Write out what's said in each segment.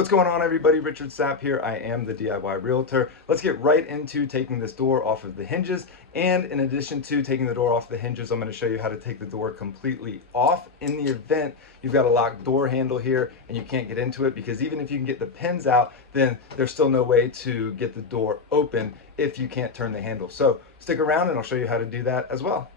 What's going on, everybody? Richard Sapp here. I am the DIY Realtor. Let's get right into taking this door off of the hinges. And in addition to taking the door off the hinges, I'm going to show you how to take the door completely off in the event you've got a locked door handle here and you can't get into it, because even if you can get the pins out, then there's still no way to get the door open if you can't turn the handle. So stick around and I'll show you how to do that as well.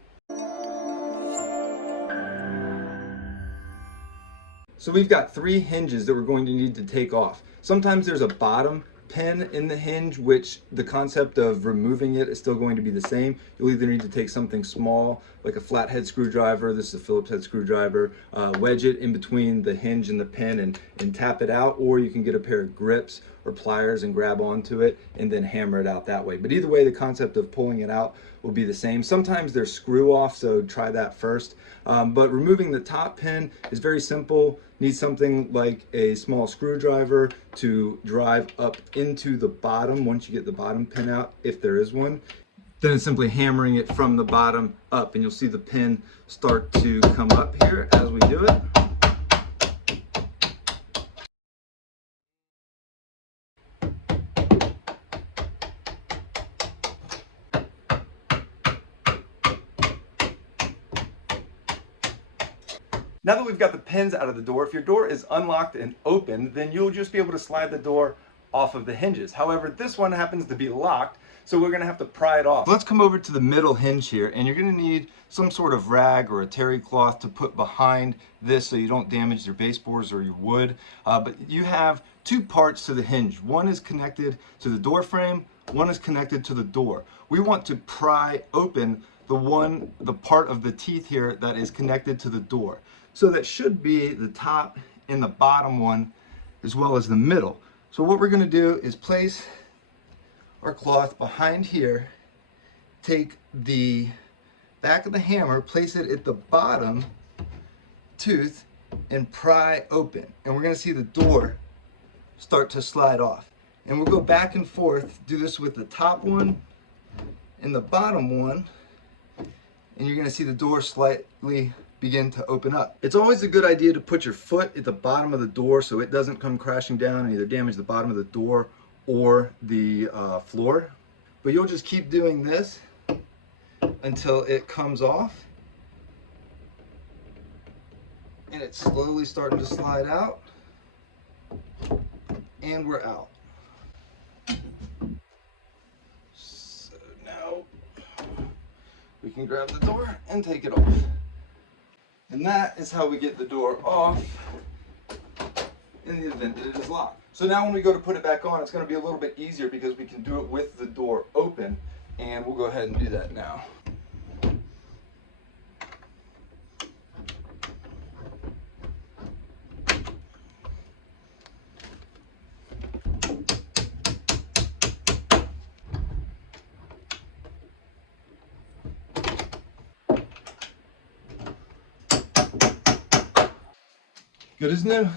So we've got 3 hinges that we're going to need to take off. Sometimes there's a bottom pin in the hinge, which the concept of removing it is still going to be the same. You'll either need to take something small, like a flathead screwdriver, this is a Phillips head screwdriver, wedge it in between the hinge and the pin and tap it out, or you can get a pair of grips or pliers and grab onto it and then hammer it out that way. But either way, the concept of pulling it out will be the same. Sometimes they're screw off, so try that first. But removing the top pin is very simple. Need something like a small screwdriver to drive up into the bottom once you get the bottom pin out, if there is one. Then it's simply hammering it from the bottom up, and you'll see the pin start to come up here as we do it. Now that we've got the pins out of the door, if your door is unlocked and open, then you'll just be able to slide the door off of the hinges. However, this one happens to be locked, so we're gonna have to pry it off. Let's come over to the middle hinge here, and you're gonna need some sort of rag or a terry cloth to put behind this so you don't damage your baseboards or your wood. But you have 2 parts to the hinge. One is connected to the door frame, one is connected to the door. We want to pry open the part of the teeth here that is connected to the door. So that should be the top and the bottom one, as well as the middle. So what we're gonna do is place our cloth behind here, take the back of the hammer, place it at the bottom tooth, and pry open. And we're gonna see the door start to slide off. And we'll go back and forth, do this with the top one and the bottom one, and you're gonna see the door slightly begin to open up. It's always a good idea to put your foot at the bottom of the door so it doesn't come crashing down and either damage the bottom of the door or the floor. But you'll just keep doing this until it comes off. And it's slowly starting to slide out. And we're out. So now we can grab the door and take it off. And that is how we get the door off in the event that it is locked. So now when we go to put it back on, it's going to be a little bit easier because we can do it with the door open, and we'll go ahead and do that now. Good as new.